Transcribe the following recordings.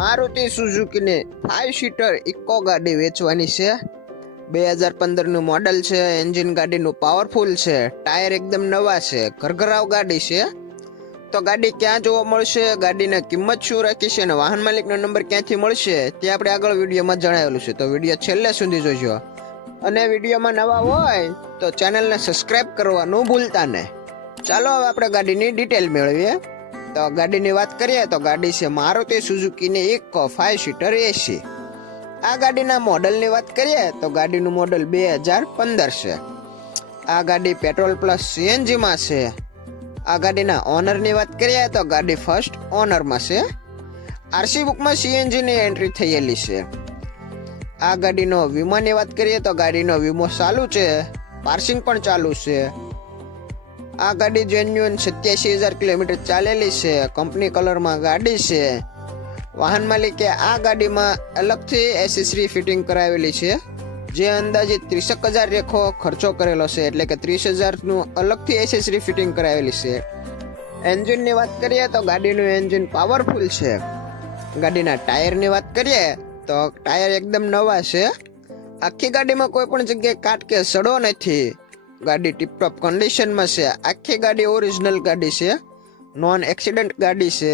Maruti સુઝુકીની 5 seater eco ગાડી વેચવાની છે। 2015 નું મોડલ છે। એન્જિન ગાડીનું પાવરફુલ છે। ટાયર એકદમ નવા છે। ઘરઘરાવ ગાડી છે। તો ગાડી ક્યાં જોવા મળશે, ગાડીની કિંમત શું રાખી છે અને વાહન માલિકનો નંબર ક્યાંથી મળશે તે આપણે આગળ વિડીયોમાં જણાવેલું છે। તો વિડીયો છેલ્લે સુધી જોજો અને વિડીયોમાં નવા હોય તો ચેનલને સબસ્ક્રાઇબ કરવાનું ભૂલતા નહીં। ચાલો હવે આપણે ગાડીની ડિટેલ મેળવીએ। તો ગાડીની વાત કરીએ તો ગાડી છે મારુતિ સુઝુકીની ઇકો 5 સીટર એસી। આ ગાડીના મોડલની વાત કરીએ તો ગાડીનું મોડલ 2015 છે। આ ગાડી પેટ્રોલ પ્લસ સીએનજીમાં છે। આ ગાડીના ઓનરની વાત કરીએ તો ગાડી ફર્સ્ટ ઓનરમાં છે। આરસી બુકમાં સીએનજીની એન્ટ્રી થયેલી છે। આ ગાડીનો વીમાની વાત કરીએ તો ગાડીનો વીમો ચાલુ છે, પાર્સિંગ પણ ચાલુ છે। આ ગાડી જેન્યુઅન 87,000 કિલોમીટર ચાલેલી છે। કંપની કલરમાં ગાડી છે। વાહન માલિકે આ ગાડીમાં અલગથી એસેસરી ફિટિંગ કરાવેલી છે, જે અંદાજિત 30,000 રેખો ખર્ચો કરેલો છે, એટલે કે 30,000નું અલગથી એસેસરી ફિટિંગ કરાવેલી છે। એન્જિનની વાત કરીએ તો ગાડીનું એન્જિન પાવરફુલ છે। ગાડીના ટાયરની વાત કરીએ તો ટાયર એકદમ નવા છે। આખી ગાડીમાં કોઈ પણ જગ્યાએ કાટ કે સડો નથી। ગાડી ટીપટોપ કન્ડિશનમાં છે। આખી ગાડી ઓરિજિનલ ગાડી છે, નોન એક્સિડન્ટ ગાડી છે।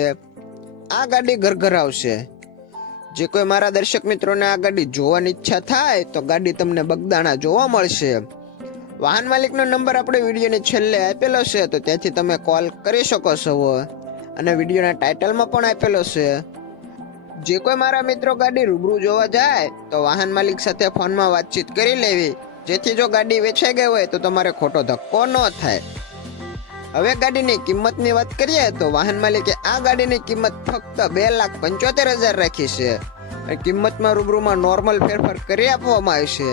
આ ગાડી ઘરઘરાવ છે। જે કોઈ મારા દર્શક મિત્રોને આ ગાડી જોવાની ઈચ્છા થાય તો ગાડી તમને બગદાણા જોવા મળશે। વાહન માલિકનો નંબર આપણે વિડીયોની છેલ્લે આપેલો છે, તો ત્યાંથી તમે કોલ કરી શકો છો અને વિડીયોના ટાઇટલમાં પણ આપેલો છે। જે કોઈ મારા મિત્રો ગાડી રૂબરૂ જોવા જાય તો વાહન માલિક સાથે ફોનમાં વાતચીત કરી લેવી, જેથી જો ગાડી વેચાઈ ગઈ હોય તો તમારે ખોટો ધક્કો ન થાય। હવે ગાડીની કિંમતની વાત કરીએ તો વાહન માલિકે આ ગાડીની કિંમત ફક્ત 2,75,000 રાખી છે। કિંમતમાં રૂબરૂમાં નોર્મલ ફેરફાર કરી આપવામાં આવશે।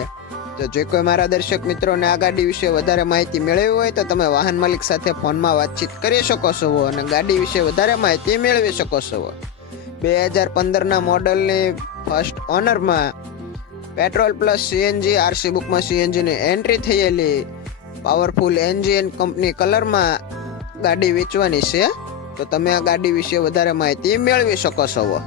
તો જે કોઈ મારા દર્શક મિત્રોને આ ગાડી વિશે વધારે માહિતી મેળવવી હોય તો તમે વાહન માલિક સાથે ફોનમાં વાતચીત કરી શકો છો અને ગાડી વિશે વધારે માહિતી મેળવી શકો છો। 2015ના મોડલની ફર્સ્ટ ઓનરમાં પેટ્રોલ પ્લસ સીએનજી, આરસી બુકમાં સીએનજીની એન્ટ્રી થયેલી, પાવરફુલ એન્જિન, કંપની કલરમાં ગાડી વેચવાની છે। તો તમે આ ગાડી વિશે વધારે માહિતી મેળવી શકો છો।